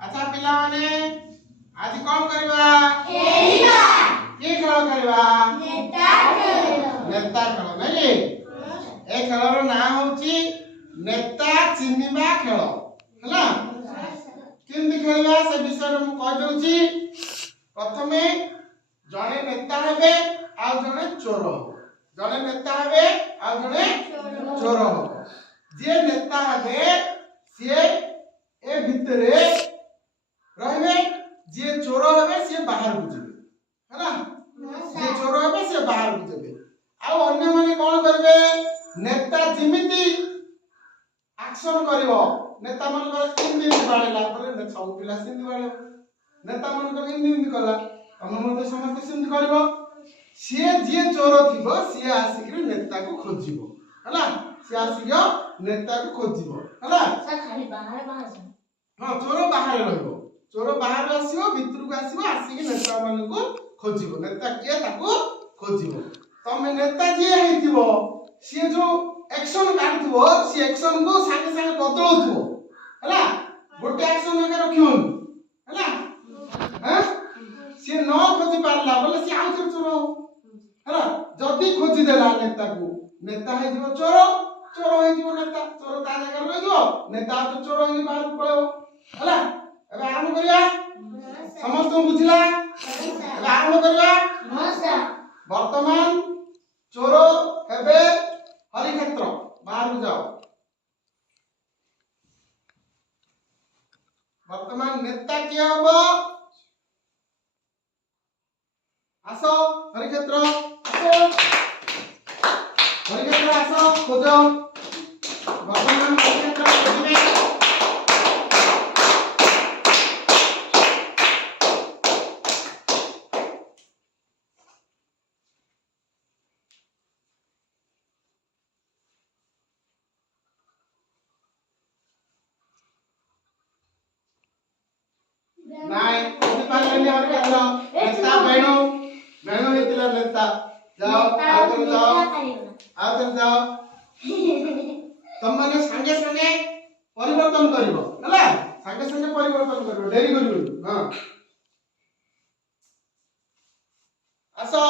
अच्छा पिला माने आज कौन करबा खेलबा की खेल करबा नेता खेल नहीं ए खेलर ना होची नेता चिन्हिबा खेल हला केमती खेलबा से विषय मु कह दउची प्रथमे जने नेता हेबे आ जने चोर हो जने नेता हेबे आ जने चोर हो जे नेता हेबे से ए भितरे रहबे जे चोर हेबे से बाहर को जेबे हैना जे चोर हेबे से बाहर को जेबे आ अन्य माने कोन करबे नेता जिमिति एक्शन करिवो नेता मन को किंदी बाळेला बोले सब पिला सिंदी बाळे नेता मन को किंदी कला हम मते समस्त सिंदी करबो से जे चोर थिबो से आसिकरी नेता को खोजिबो हैला से आसियो नेता को खोजिबो हैला सा खाली बाहर हां चोर बाहर रहबो चोर बाहर आसीबो भितर को आसीबो आसिकी नेता मन को खोजिबो नेता के ताको खोजिबो तमे नेता जे हेतिबो से जो एक्शन काढथबो से एक्शन को संगे संगे बदलथबो हैला गोटे एक्शन एका रखियोन हैला हैं से न खोजि पारला बोले से आउ चोर हो हैला जदी खोजि देला नेता को नेता हे जीव चोर चोर हे जीव नेता चोर ता जगह रहि जीव नेता तो चोर हे बाहर पळेओ हैला एबे आरंभ करिया समस्त बुझिला एबे आरंभ करिया नमस्कार वर्तमान चोर हेबे हरि क्षेत्र बाहर जाओ वर्तमान नेता किया होबो आसो हरि क्षेत्र आसो खोजो वर्तमान हरि क्षेत्र खोजिबे नाय खोजि पारलेनी हरि क्षेत्र नेता बेणु हेतिला नेता जाओ आउतर जाओ तुम माने संगे संगे परिवर्तन करिवो हला संगे संगे परिवर्तन करिवो देरी करिवो हां आसो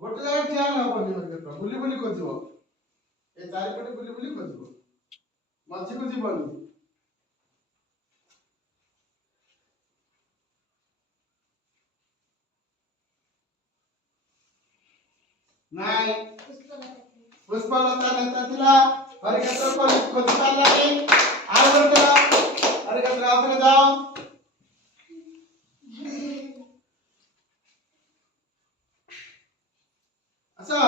गोटे जगह ठिया न होबनी मतलब बुली बुली खोजिबो ए चारि पटे बुली बुली खोजिबो मझी को जीवनी नाय पुष्पलता नेता थिला हरिकेत्र को खोजि पालानी आउ गोटे हरिकेत्र आउथरे जाओ अच्छा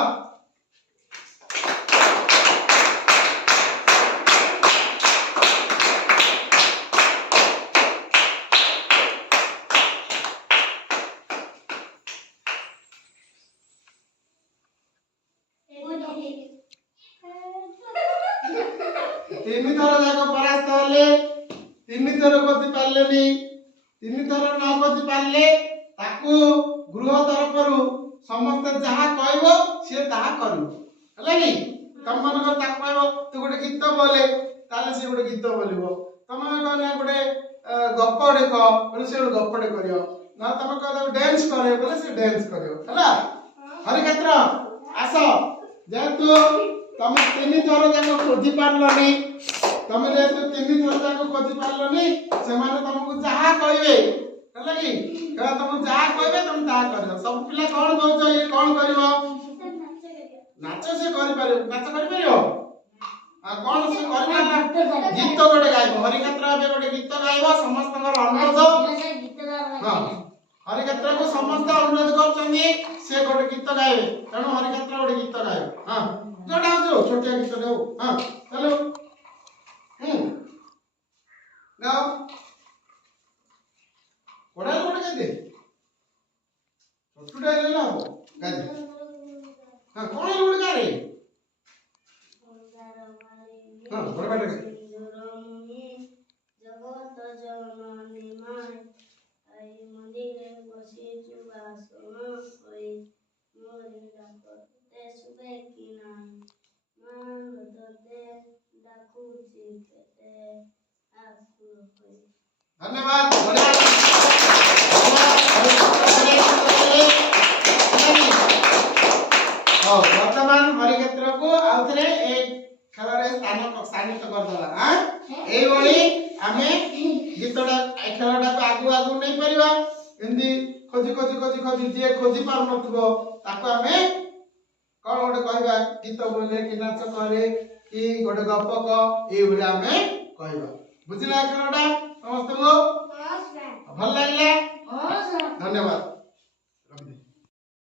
तीन थर जाक परास्त होले तीन थर खोजि पारलेनी तीन थर न खोजि पारले ताकू गृह तरफरु समस्त जहा कहबो से ताहा करिवो हला नि तम मन को ताक कहबो तू गोटे गीत बोले ताले से गोटे गीत बोलिबो तम कहना गोटे गप्पडे क बोले से गप्पडे करियो ना तम कहदो डांस करे बोले से डांस करियो हला हरि क्षेत्र आसो जेतु तम तीन थर जाक खोजि पारलनी तमे जेतु तीन थर जाक खोजि पारलनी से माने तुमको जहा कहबे हला कि कह तुम जहा कहबे तुम ता करियो सब पिला कोन कहउछ ये कोन करिवो नाच से करि पारियो नाच करि पारियो आ कोन से करि पारना गीत गोटे गाइबो हरि क्षेत्र बे गोटे गीत गाइबो समस्तकर अनुरोध हां हरि क्षेत्र को समस्त अनुरोध करछनी से गोटे गीत गाइबे तनो हरि क्षेत्र गोटे गीत गाइबो हां जोटा हो छोटिया गीत गाओ हां चलो गाओ कोडा गोटे गाइ दे छोटुटा ले लाओ गाइ दे हां कोन गोटे गा रे हां बड़ा बड़ा जगत जननी धन्यवाद। वर्तमान हरिक्षेत्र को आउथरे एक खेलरे स्थानित करदला। हां एई बोली आमे गीतडा खेलडा को आगु आगु नै परिबा हिंदी खोजी खोजी खोजी खोजी जे खोजी पार नथबो ताको आमे कोन गोटे कहबा गीत बोले कि नाच करे कि गोटे गप क एई बोली आमे कहबा। बुझिला खेलडा समस्त को? हां सर। भल लागला? हां सर। धन्यवाद।